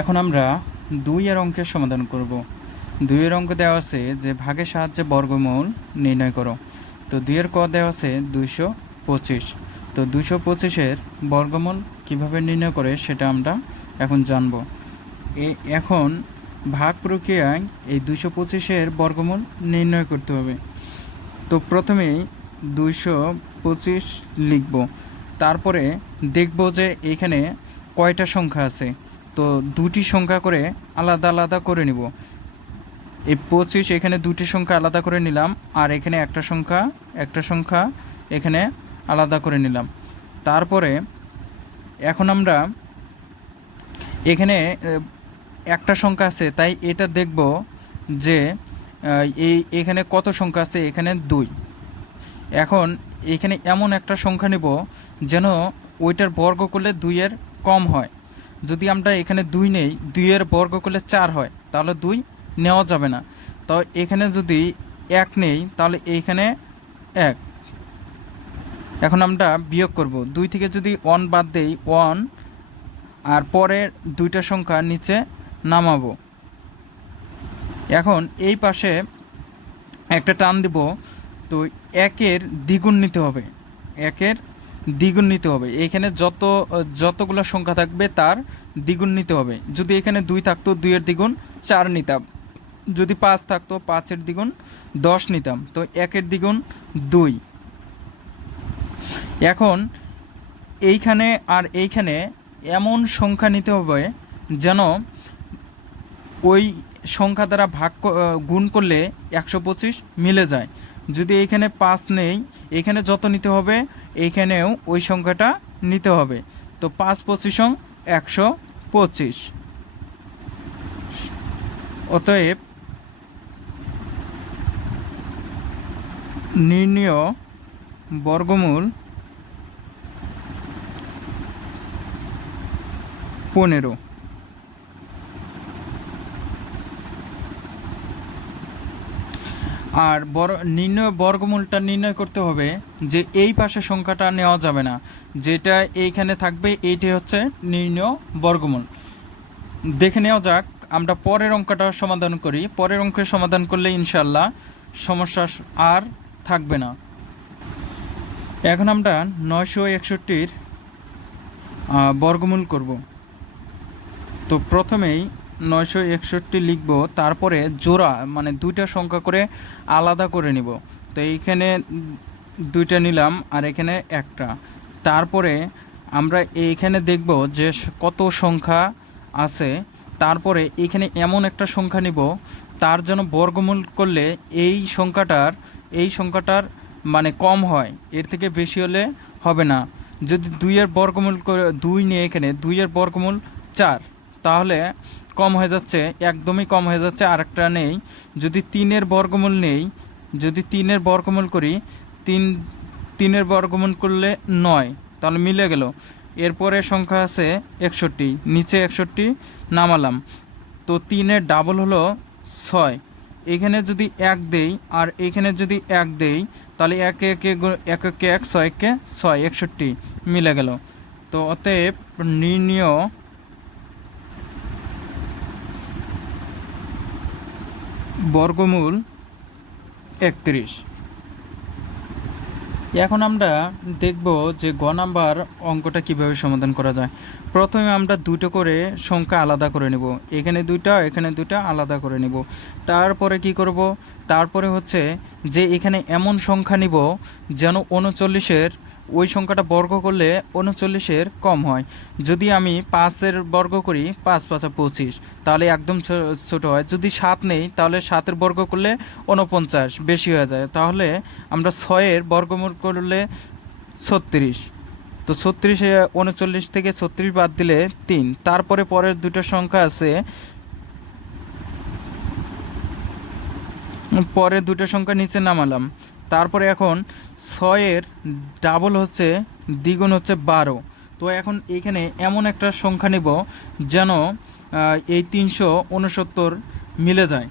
এখন আমরা 2 এর অঙ্কের সমাধান করব। 2 এর অঙ্ক দেওয়া আছে যে ভাগের সাহায্যে বর্গমূল নির্ণয় করো। তো 2 এর ক দেওয়া আছে 225। তো 225 এর বর্গমূল কিভাবে নির্ণয় করে সেটা আমরা এখন জানব। এখন ভাগ প্রক্রিয়ায় এই 225 এর বর্গমূল নির্ণয় করতে হবে। তো প্রথমেই 225 লিখব, তারপরে দেখব যে এখানে কয়টা সংখ্যা আছে। তো দুটি সংখ্যা করে আলাদা আলাদা করে নিব। এই 25 এখানে দুটি সংখ্যা আলাদা করে নিলাম, আর এখানে একটা সংখ্যা এখানে আলাদা করে নিলাম। তারপরে এখন আমরা এখানে একটা সংখ্যা আছে, তাই এটা দেখব যে এখানে কত সংখ্যা আছে। এখানে 2। এখন এখানে এমন একটা সংখ্যা নেব যেন ওইটার বর্গ করলে 2 এর কম হয়। যদি আমরা এখানে 2 নেই, 2 এর বর্গ করলে 4 হয়, তাহলে 2 নেওয়া যাবে না। তো এখানে যদি 1 নেই, তাহলে এইখানে 1। এখন আমরা বিয়োগ করব। 2 থেকে যদি 1 বাদ দেই 1, আর পরের দুইটা সংখ্যা নিচে নামাবো। এখন এই পাশে একটা টান দিব। তো 1-এর দ্বিগুণ নিতে হবে, 1-এর দ্বিগুণ নিতে হবে। এখানে যতগুলো সংখ্যা থাকবে তার দ্বিগুণ নিতে হবে। যদি এখানে 2 থাকতো 2-এর দ্বিগুণ 4 নিতাম, যদি 5 থাকতো 5-এর দ্বিগুণ 10 নিতাম। তো 1-এর দ্বিগুণ 2। এখন এইখানে আর এইখানে এমন সংখ্যা নিতে হবে যেন ওই সংখ্যা দ্বারা গুণ করলে 125 মিলে যায়। যদি এইখানে 5 নেই, এখানে যত নিতে হবে এইখানেও ওই সংখ্যাটা নিতে হবে। তো 5 25 125। অতএব নির্ণীয় বর্গমূল 15। আর নির্ণয় বর্গমূলটা নির্ণয় করতে হবে যে এই পাশে সংখ্যাটা নেওয়া যাবে না, যেটা এইখানে থাকবে এইটাই হচ্ছে নির্ণয় বর্গমূল। দেখে নেওয়া যাক, আমরা পরের অঙ্কটা সমাধান করি। পরের অঙ্কের সমাধান করলে ইনশাল্লাহ সমস্যা আর থাকবে না। এখন আমরা 961-র বর্গমূল করব। তো প্রথমেই 961 লিখব, তারপরে জোড়া মানে দুইটা সংখ্যা করে আলাদা করে নিব। তো এইখানে 2টা নিলাম, আর এখানে একটা। তারপরে আমরা এইখানে দেখব যে কত সংখ্যা আছে। তারপরে এখানে এমন একটা সংখ্যা নিব তার জন্য বর্গমূল করলে এই সংখ্যাটার মানে কম হয়, এর থেকে বেশি হলে হবে না। যদি 2-এর বর্গমূল করে 2 নিয়ে এখানে 2-এর বর্গমূল 4, তাহলে কম হয়ে যাচ্ছে, একদমই কম হয়ে যাচ্ছে, আরেকটা নেই। যদি 3-এর বর্গমূল নেই, যদি 3-এর বর্গমূল করি, 3-এর বর্গমূল করলে 9, তাহলে মিলে গেল। এরপরে সংখ্যা আছে 61, নিচে 61 নামালাম। তো 3-এর ডাবল হলো 6। এখানে যদি 1 দেই আর এখানে যদি 1 দেই, তাহলে 1 1 1 1 6 1 6 61 মিলে গেল। তো অতএব নির্ণীয় বর্গমূল 31। এখন আমরা দেখব যে গ নাম্বার অঙ্কটা কিভাবে সমাধান করা যায়। প্রথমে আমরা দুটো করে সংখ্যা আলাদা করে নেব, এখানে 2টা এখানে 2টা আলাদা করে নেব। তারপরে কি করব, তারপরে হচ্ছে যে এখানে এমন সংখ্যা নিব যেন 39-এর ওই সংখ্যাটা বর্গ করলে 39-এর কম হয়। যদি আমি 5-এর বর্গ করি 5 5 25, তাহলে একদম ছোট হয়। যদি 7 নেই, তাহলে 7-এর বর্গ করলে 49 বেশি হয়ে যায়। তাহলে আমরা 6-এর বর্গমূল করলে 36। তো 36 39 থেকে 36 বাদ দিলে 3। তারপরে পরের দুটো সংখ্যা আছে, পরে দুটো সংখ্যা নিচে নামালাম। তারপরে এখন 6-এর ডাবল হচ্ছে দ্বিগুণ হচ্ছে 12। তো এখন এখানে এমন একটা সংখ্যা নেব যেন এই 369 মিলে যায়।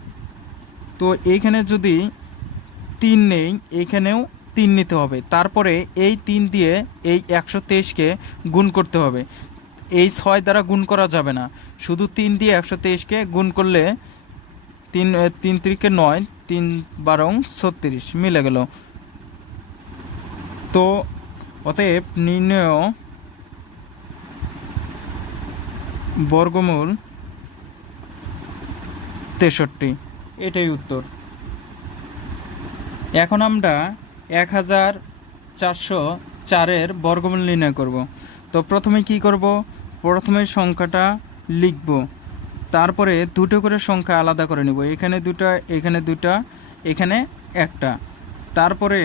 তো এইখানে যদি 3 নেই, এইখানেও 3 নিতে হবে। তারপরে এই 3 দিয়ে এই 123-কে গুণ করতে হবে। এই 6 দ্বারা গুণ করা যাবে না, শুধু 3 দিয়ে 123কে গুণ করলে 3 3 3 9, 3 12 36 মিলে গেল। তো অতএব নির্ণয় বর্গমূল 63, এটাই উত্তর। এখন আমরা 1404-এর বর্গমূল নির্ণয় করব। তো প্রথমে কি করব, প্রথমে সংখ্যাটা লিখব, তারপরে দুটো করে সংখ্যা আলাদা করে নেব, এখানে দুটো, এখানে দুটো, এখানে একটা। তারপরে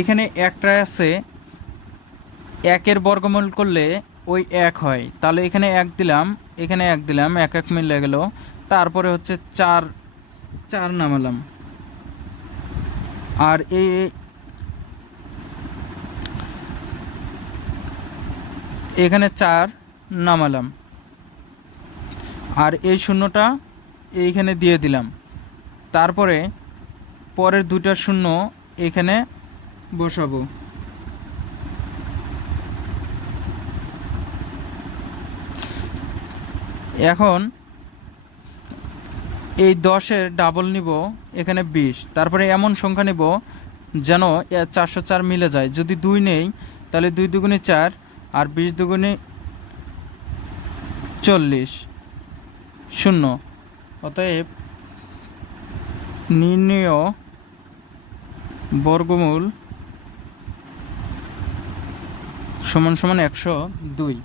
এখানে একটা আছে, একের বর্গমূল করলে ওই 1 হয়, তাহলে এখানে 1 দিলাম, এখানে 1 দিলাম, 1 1 মিলে গেল। তারপরে হচ্ছে 4 নামালাম, আর এখানে 4 নামালাম, আর এই শূন্যটা এইখানে দিয়ে দিলাম। তারপরে পরের দুইটা শূন্য এখানে বসাবো। এখন এই 10-এর ডাবল নিব, এখানে 20, তারপরে এমন সংখ্যা নিব যেন 404 মিলে যায়। যদি 2 নেই তাহলে 2 দুগুণে 4, আর 20 দুগুণে 40, 0। অতএব নির্ণয় বর্গমূল সমান সমান 102।